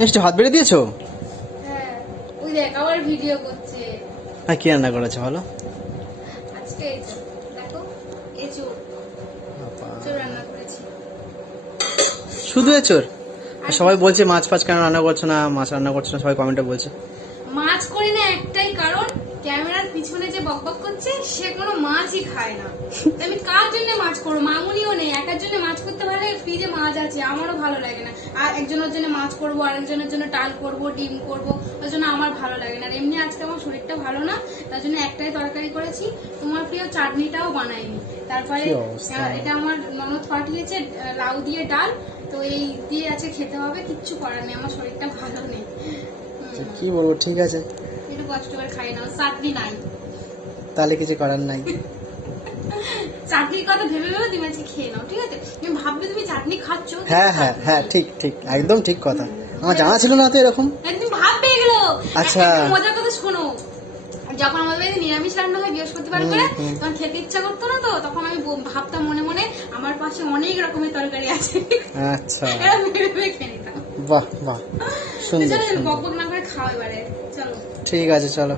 মিষ্টি হাত বেড়ে দিয়েছো? হ্যাঁ, ওই দেখ আবার ভিডিও করছে। হ্যাঁ, কি রান্না করেছো বলো? আজকে এঁচোড়, দেখো এঁচোড় রান্না করেছি। শুধু এঁচোড়? আর সবাই বলছে মাছ ফাছ কেন রান্না করছো না, মাছ রান্না করছো না, সবাই কমেন্টে বলছে। মাছ করি না একটাই কারণ, ক্যামেরার পিছনে যে বকবক করছে সে কোনো মাছই খায় না। আমি কার জন্য মাছ করবো? মামুনিও নেই, একার জন্য মাছ করতে পারলে ফ্রিজে মাছ আছে, আমারও ভালো লাগে না। আর একজনের জন্য মাছ করবো, আরেকজনের জন্য ডাল করবো, ডিম করবো, ওই জন্য আমার ভালো লাগে না। আর এমনি আজকে আমার শরীরটা ভালো না, তার জন্য একটাই তরকারি করেছি। তোমার প্রিয় চাটনিটাও বানাইনি। তারপরে এটা আমার ননদ পাঠিয়েছে লাউ দিয়ে ডাল, তো এই দিয়ে আছে খেতে হবে, কিচ্ছু করার নেই, আমার শরীরটা ভালো নেই। কি বলবো, ঠিক আছে, একটু কষ্ট করে খাই নাও, চাটনি নাই তাহলে কিছু করার নাই। চাটনির কথা ভেবে ভেবে তুমি আজকে খেয়ে নাও, ঠিক আছে? তুমি ভাববে তুমি চাটনি খাচ্ছ। হ্যাঁ হ্যাঁ হ্যাঁ, ঠিক ঠিক, একদম ঠিক কথা। আমার জানা ছিল না তো এরকম। একদম ভাববে এগুলো। আচ্ছা, মজার কথা শোনো, যখন আমাদের বাড়িতে নিরামিষ রান্না হয় বৃহস্পতিবার করে, তখন খেতে ইচ্ছা করতো না, তো তখন আমি ভাবতাম মনে মনে আমার পাশে অনেক রকমের তরকারি আছে। আচ্ছা, এরা ভেবে ভেবে খেয়ে নিতাম। বাহ বাহ, সুন্দর। বক বক না করে খাও এবারে, চলো। ঠিক আছে, চলো।